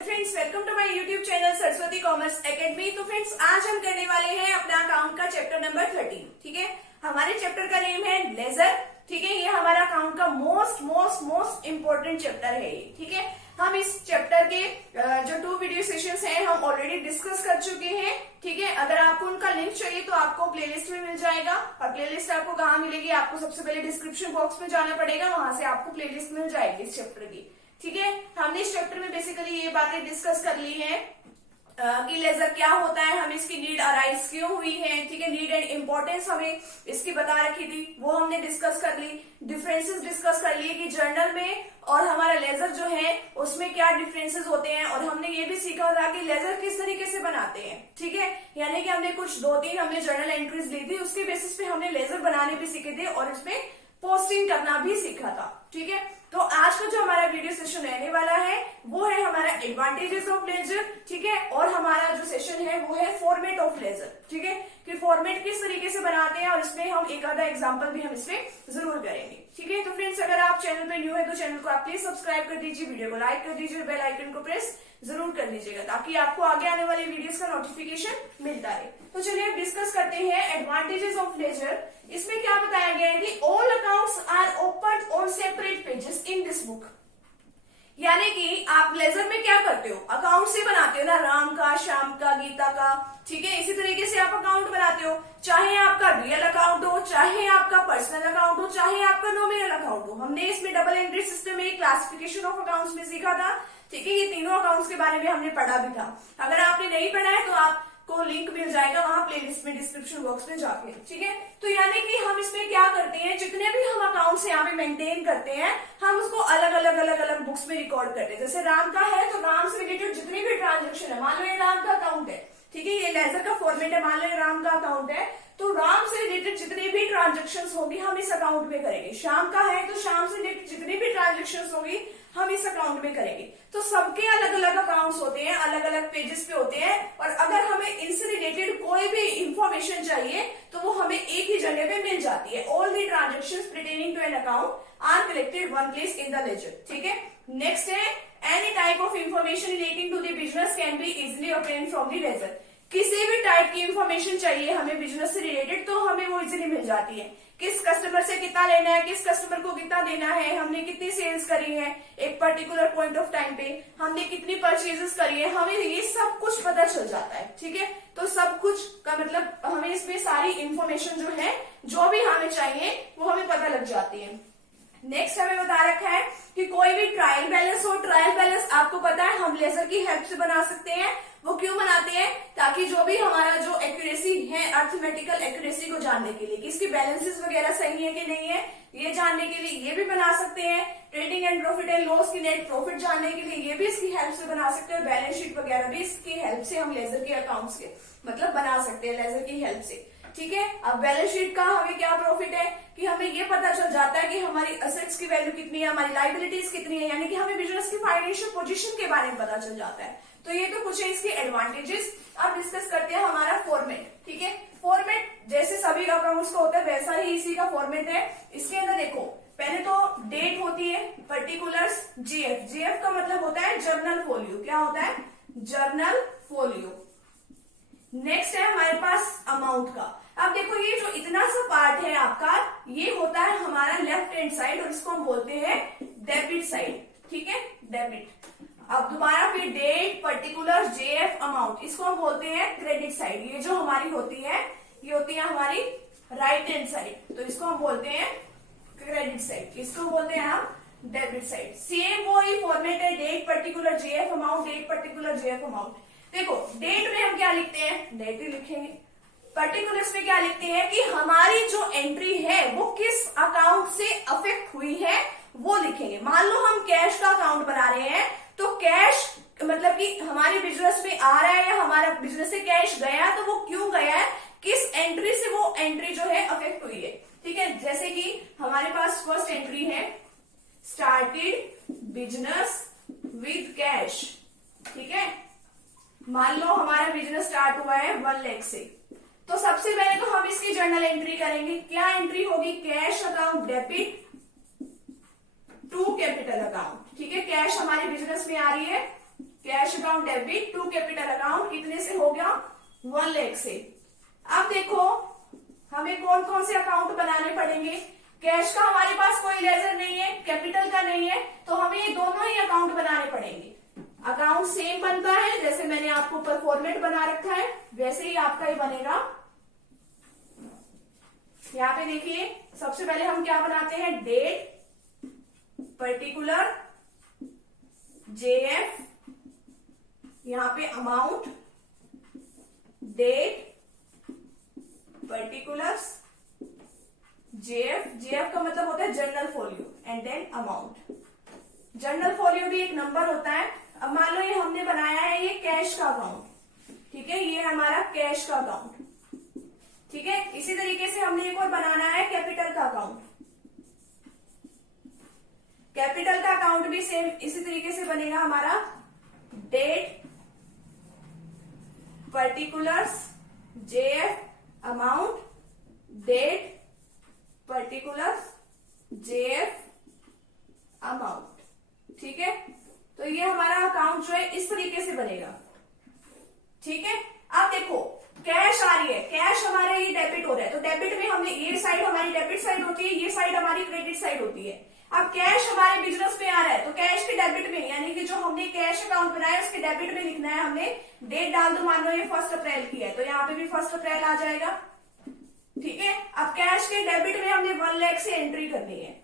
Friends, welcome to my YouTube channel Saraswati commerce academy. तो friends, आज हम करने वाले हैं अपना अकाउंट का चैप्टर नंबर 13। ठीक है, हमारे चैप्टर का नेम है लेजर। ठीक है, ये हमारा अकाउंट का मोस्ट इम्पोर्टेंट चैप्टर है ये। ठीक है, हम इस चैप्टर के जो 2 वीडियो सेशंस हैं हम ऑलरेडी डिस्कस कर चुके हैं। ठीक है, अगर आपको उनका लिंक चाहिए तो आपको प्लेलिस्ट में मिल जाएगा। और प्लेलिस्ट आपको कहाँ मिलेगी? आपको सबसे पहले डिस्क्रिप्शन बॉक्स में जाना पड़ेगा, वहां से आपको प्लेलिस्ट मिल जाएगी इस चैप्टर की। ठीक है, हमने इस चैप्टर में बेसिकली ये बातें डिस्कस कर ली हैं कि लेजर क्या होता है, हमें इसकी नीड अराइज क्यों हुई है। ठीक है, नीड एंड इंपॉर्टेंस हमें इसकी बता रखी थी, वो हमने डिस्कस कर ली। डिफरेंसेस डिस्कस कर लिए कि जर्नल में और हमारा लेजर जो है उसमें क्या डिफरेंसेस होते हैं। और हमने ये भी सीखा था कि लेजर किस तरीके से बनाते हैं। ठीक है, यानी कि हमने कुछ 2-3 हमने जर्नल एंट्रीज ली थी, उसके बेसिस पे हमने लेजर बनाने भी सीखे थे और इसमें पोस्टिंग करना भी सीखा था। ठीक है, तो आज का जो हमारा वीडियो सेशन रहने वाला है वो है हमारा एडवांटेजेस ऑफ लेजर। ठीक है, और हमारा जो सेशन है वो है फॉर्मेट ऑफ लेजर। ठीक है, कि फॉर्मेट किस तरीके से बनाते हैं और इसमें हम एक आधा एग्जांपल भी हम इसमें जरूर करेंगे। ठीक है, तो फ्रेंड्स, अगर आप चैनल पे न्यू है तो चैनल को आप प्लीज सब्सक्राइब कर दीजिए, वीडियो को लाइक कर दीजिए, बेल आइकन को प्रेस जरूर कर दीजिएगा ताकि आपको आगे आने वाले वीडियोस का नोटिफिकेशन मिलता रहे। तो चलिए डिस्कस करते हैं एडवांटेजेस ऑफ लेजर। इसमें क्या बताया गया है कि all accounts are open on separate pages in this book. यानी कि आप लेजर में क्या करते हो? अकाउंट से बनाते हो ना, राम का, श्याम का, गीता का। ठीक है, इसी तरीके से आप अकाउंट बनाते हो, चाहे आपका रियल अकाउंट हो, चाहे आपका पर्सनल अकाउंट हो, चाहे आपका नॉमिनल अकाउंट हो। हमने इसमें डबल एंट्री सिस्टम में क्लासिफिकेशन ऑफ अकाउंट्स में सीखा था। ठीक है, ये तीनों अकाउंट्स के बारे में हमने पढ़ा भी था। अगर आपने नहीं पढ़ा है तो आपको लिंक मिल जाएगा वहां प्लेलिस्ट में, डिस्क्रिप्शन बॉक्स में जाके। ठीक है, तो यानी कि हम इसमें क्या करते हैं, जितने भी हम अकाउंट्स यहाँ पे मेंटेन करते हैं हम उसको अलग अलग बुक्स में रिकॉर्ड करते हैं। जैसे राम का है तो राम से रिलेटेड जितनी भी ट्रांजेक्शन है, मान लो ये राम का अकाउंट है। ठीक है, ये लेजर का फॉर्मेट है, मान लो ये राम का अकाउंट है तो राम से रिलेटेड जितनी भी ट्रांजेक्शन्स होगी हम इस अकाउंट में करेंगे। श्याम का है तो श्याम से रिलेटेड जितनी भी ट्रांजेक्शन्स होगी हम इस अकाउंट में करेंगे। तो सबके अलग अलग अकाउंट्स होते हैं, अलग अलग पेजेस पे होते हैं। और अगर हमें इनसे रिलेटेड कोई भी इंफॉर्मेशन चाहिए तो वो हमें एक ही जगह पे मिल जाती है। All the transactions pertaining to an account are collected one place in the ledger. ठीक है, नेक्स्ट है any type of information relating to the business can be easily obtained from the ledger. किसी भी टाइप की information चाहिए हमें business से related तो हमें वो इजिली मिल जाती है। किस कस्टमर से कितना लेना है, किस कस्टमर को कितना देना है, हमने कितनी सेल्स करी है एक पर्टिकुलर पॉइंट ऑफ टाइम पे, हमने कितनी परचेजेस करी है, हमें ये सब कुछ पता चल जाता है। ठीक है, तो सब कुछ का मतलब हमें इसमें सारी इंफॉर्मेशन जो है जो भी हमें चाहिए वो हमें पता लग जाती है। नेक्स्ट हमें बता रखा है कि कोई भी ट्रायल बैलेंस हो, ट्रायल बैलेंस आपको पता है हम लेजर की हेल्प से बना सकते हैं। वो क्यों बनाते हैं? ताकि जो भी हमारा जो एक्यूरेसी है, अर्थमेटिकल एक्यूरेसी को जानने के लिए कि इसकी बैलेंसेस वगैरह सही है कि नहीं है ये जानने के लिए ये भी बना सकते हैं। Trading and profit and loss की नेट प्रॉफिट जानने के लिए ये भी इसकी हेल्प से बना सकते हैं। बैलेंस शीट वगैरह भी इसकी हेल्प से हम लेजर के अकाउंट्स के मतलब बना सकते हैं लेजर की हेल्प से। ठीक है, अब बैलेंस शीट का हमें क्या प्रॉफिट है कि हमें ये पता चल जाता है कि हमारी असेट्स की वैल्यू कितनी है, हमारी लायबिलिटीज कितनी है, यानी कि हमें बिजनेस की फाइनेंशियल पोजीशन के बारे में पता चल जाता है। तो ये तो कुछ है इसके एडवांटेजेस। अब डिस्कस करते हैं हमारा फॉर्मेट। ठीक है, फॉर्मेट जैसे सभी अकाउंट्स का होता है वैसा ही इसी का फॉर्मेट है। इसके अंदर देखो पहले तो डेट होती है, पर्टिकुलर्स, जीएफ। जीएफ का मतलब होता है जर्नल फोलियो। क्या होता है? Journal folio. नेक्स्ट है हमारे पास अमाउंट का। अब देखो ये जो इतना सा पार्ट है आपका ये होता है हमारा लेफ्ट हैंड साइड और इसको हम बोलते हैं डेबिट साइड। ठीक है, डेबिट। अब दोबारा फिर डेट, पर्टिकुलर, जेएफ, अमाउंट, इसको हम बोलते हैं क्रेडिट साइड। ये जो हमारी होती है ये होती है हमारी राइट हैंड साइड, तो इसको हम बोलते हैं क्रेडिट साइड, इसको बोलते हैं हम डेबिट साइड। सेम वही फॉर्मेट है, date, particular, JF, amount, date, particular, JF, amount. देखो डेट में हम क्या लिखते हैं? डेट ही लिखेंगे। पर्टिकुलर्स में क्या लिखते हैं कि हमारी जो एंट्री है वो किस अकाउंट से अफेक्ट हुई है वो लिखेंगे। मान लो हम कैश का अकाउंट बना रहे हैं तो कैश मतलब कि हमारे बिजनेस में आ रहा है या हमारा बिजनेस से कैश गया तो वो क्यों गया है, किस एंट्री से वो एंट्री जो है अफेक्ट हुई है। ठीक है, जैसे कि हमारे पास फर्स्ट एंट्री है स्टार्टेड बिजनेस विद कैश। ठीक है, मान लो हमारा बिजनेस स्टार्ट हुआ है 1 लाख से, तो सबसे पहले तो हम इसकी जर्नल एंट्री करेंगे। क्या एंट्री होगी? Cash account debit to capital account, ठीक है। कैश हमारे बिजनेस में आ रही है, cash account debit to capital account, कितने से हो गया 1 लाख से। अब देखो हमें कौन कौन से अकाउंट बनाने पड़ेंगे। कैश का हमारे पास कोई लेजर नहीं है, कैपिटल का नहीं है, तो हमें ये दोनों ही अकाउंट बनाने पड़ेंगे। अकाउंट सेम बनता है, जैसे मैंने आपको ऊपर फॉर्मेट बना रखा है वैसे ही आपका ये बनेगा। यहाँ पे देखिए सबसे पहले हम क्या बनाते हैं, डेट पर्टिकुलर जेएफ, यहाँ पे amount date particulars JF, JF का मतलब होता है journal folio and then amount. Journal folio भी एक नंबर होता है। अब मान लो ये हमने बनाया है ये कैश का अकाउंट, ठीक है, ये हमारा कैश का अकाउंट, ठीक है। इसी तरीके से हमने एक और बनाना है कैपिटल का अकाउंट। कैपिटल का अकाउंट भी सेम इसी तरीके से बनेगा हमारा, date particulars JF amount date particulars JF amount, ठीक है। तो ये हमारा अकाउंट जो है इस तरीके से बनेगा, ठीक है। अब देखो कैश आ रही है, कैश हमारे ये डेबिट हो रहा है, तो डेबिट में हमने ये साइड हमारी डेबिट साइड होती है, ये साइड हमारी क्रेडिट साइड होती है। अब कैश हमारे बिजनेस में आ रहा है, तो कैश के डेबिट में यानी कि जो हमने कैश अकाउंट बनाया उसके डेबिट में लिखना है हमने, डेट डाल दो, मान लो ये 1 अप्रैल की है तो यहाँ पे भी 1 अप्रैल आ जाएगा, ठीक है। अब कैश के डेबिट में हमने 1 लाख से एंट्री करनी है,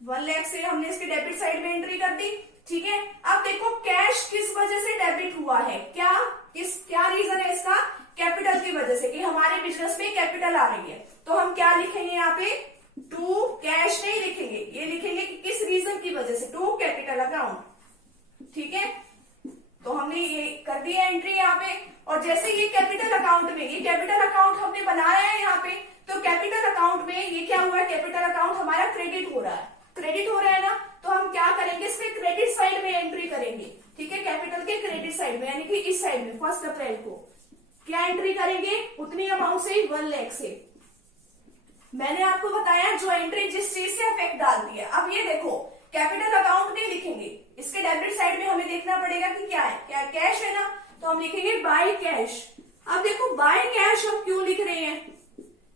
1 लाख से हमने इसके डेबिट साइड में एंट्री कर दी, ठीक है। अब देखो कैश किस वजह से डेबिट हुआ है, क्या रीजन है इसका, कैपिटल की वजह से, कि हमारे बिजनेस में कैपिटल आ रही है। तो हम क्या लिखेंगे यहाँ पे, टू कैश नहीं लिखेंगे, ये लिखेंगे कि किस रीजन की वजह से, टू कैपिटल अकाउंट, ठीक है। तो हमने ये कर दी है एंट्री यहाँ पे। और जैसे ये कैपिटल अकाउंट में, ये कैपिटल अकाउंट हमने बनाया है यहाँ पे, तो कैपिटल अकाउंट में ये क्या हुआ है, कैपिटल अकाउंट हमारा क्रेडिट हो रहा है, क्रेडिट हो रहा है ना, तो हम क्या करेंगे, इसके क्रेडिट साइड में एंट्री करेंगे, ठीक है। कैपिटल के क्रेडिट साइड में यानी कि इस साइड में 1 अप्रैल को क्या एंट्री करेंगे, उतनी अमाउंट से 1 लाख से। मैंने आपको बताया जो एंट्री जिस चीज से अफेक्ट डालती है। अब ये देखो कैपिटल अकाउंट नहीं लिखेंगे, इसके डेबिट साइड में हमें देखना पड़ेगा कि क्या है, क्या कैश है ना, तो हम लिखेंगे बाय कैश। अब देखो बाय कैश हम क्यों लिख रहे हैं,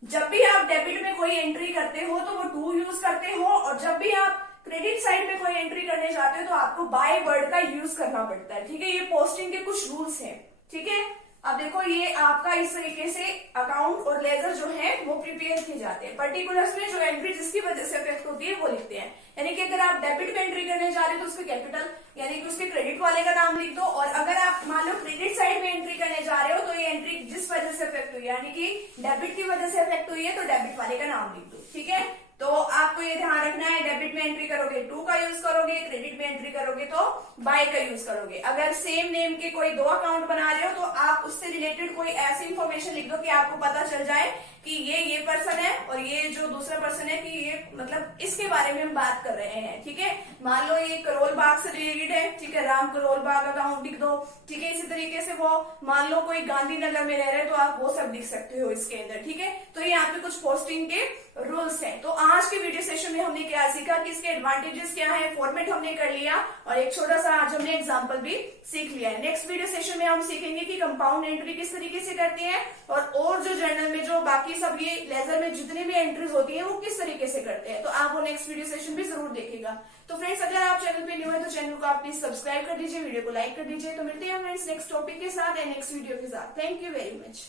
जब भी आप डेबिट में कोई एंट्री करते हो तो वो टू यूज करते हो, और जब भी आप क्रेडिट साइड में कोई एंट्री करने जाते हो तो आपको बाय वर्ड का यूज करना पड़ता है, ठीक है। ये पोस्टिंग के कुछ रूल्स हैं, ठीक है। अब देखो ये आपका इस तरीके से अकाउंट और लेजर जो है वो प्रिपेयर किए जाते हैं। पर्टिकुलर्स में जो एंट्री जिसकी वजह से अफेक्ट होती है वो लिखते हैं, यानी कि अगर आप डेबिट में एंट्री करने जा रहे हो तो उसके कैपिटल यानी कि उसके क्रेडिट वाले का नाम लिख दो, और अगर आप मान लो क्रेडिट साइड में एंट्री करने जा रहे हो तो ये एंट्री जिस वजह से अफेक्ट हुई है यानी कि डेबिट की वजह से अफेक्ट हुई है तो डेबिट वाले का नाम लिख दो, ठीक है। तो आपको ये ध्यान रखना है, डेबिट में एंट्री करोगे टू का यूज करोगे, क्रेडिट में एंट्री करोगे तो बाय का यूज करोगे। अगर सेम नेम के कोई 2 अकाउंट बना रहे हो तो आप उससे रिलेटेड कोई ऐसी इंफॉर्मेशन लिख दो कि आपको पता चल जाए कि ये पर्सन है और ये जो दूसरा पर्सन है कि ये मतलब इसके बारे में हम बात कर रहे हैं, ठीक है। मान लो ये करोल बाग से रिलेटेड है, ठीक है, राम करोल बाग अकाउंट लिख दो, ठीक है। इसी तरीके से वो मान लो कोई गांधीनगर में रह रहे तो आप वो सब लिख सकते हो इसके अंदर, ठीक है। तो ये यहाँ पे कुछ पोस्टिंग के रूल्स हैं। तो आज के वीडियो सेशन में हमने क्या सीखा कि इसके एडवांटेजेस क्या है, फॉर्मेट हमने कर लिया और एक छोटा सा आज हमने एग्जांपल भी सीख लिया है। नेक्स्ट वीडियो सेशन में हम सीखेंगे कि कंपाउंड एंट्री किस तरीके से करते हैं और जो जर्नल में जो बाकी सब ये लेजर में जितनी भी एंट्रीज होती है वो किस तरीके से करते हैं। तो आप वो नेक्स्ट वीडियो सेशन भी जरूर देखिएगा। तो फ्रेंड्स अगर आप चैनल पे न्यू है तो चैनल को आप प्लीज सब्सक्राइब कर दीजिए, वीडियो को लाइक कर दीजिए। तो मिलते हैं फ्रेंड्स नेक्स्ट टॉपिक के साथ एंड नेक्स्ट वीडियो के साथ। Thank you very much.